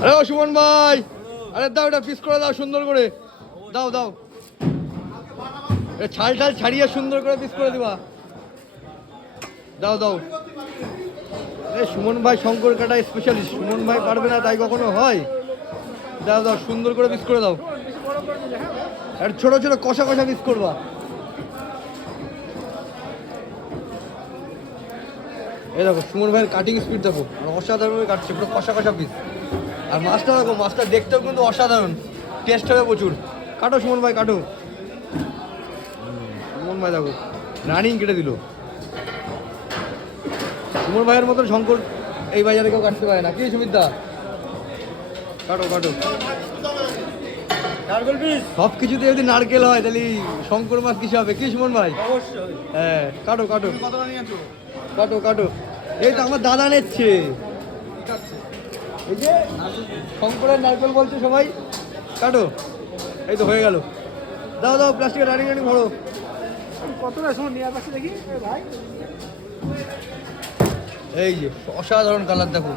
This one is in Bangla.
আরে ও সুমন ভাই, আরে দাও এটা পিস করে দাও সুন্দর করে, দাও দাও, ছাল টাল ছাড়িয়ে সুন্দর করে পিস করে দিবা, দাও দাও। সুমন ভাই শঙ্কর কাটা স্পেশালিস্ট, সুমন ভাই পারবে না তাই কখনো হয়? দাও দাও সুন্দর করে পিস করে দাও, আর ছোট ছোট কষা কষা পিস করবা। এই দেখো সুমন ভাইয়ের কাটিং স্পিড দেখো, আর অসাধারণ কাটছে, পুরো কষা কষা পিস। আর মাছটা দেখো, মাছটা দেখতেও কিন্তু অসাধারণ, টেস্ট হবে প্রচুর। কাটো সুমন ভাই কাটো, সুমন ভাই দেখো রানিং কেটে দিল। সুমন ভাইয়ের মতন শঙ্কর এই বাজারে কেউ কাটতে পারে না, কি সুবিধা? কাটো কাটো, সব কিছুতে যদি নারকেল হয় তাহলে শঙ্কর মাছ কিছু হবে, কি সুমন ভাই? হ্যাঁ কাটো কাটো কাটো কাটো। এই তো আমার দাদা নিচ্ছে, এই যে শঙ্করের নারকেল বলছে সবাই, কাটো। এই তো হয়ে গেল, দাও দাও প্লাস্টিকের রানিং রানিং ভরো। কতটা সময় নিয়ে আসছে দেখি ভাই, এই যে অসাধারণ কালার দেখো,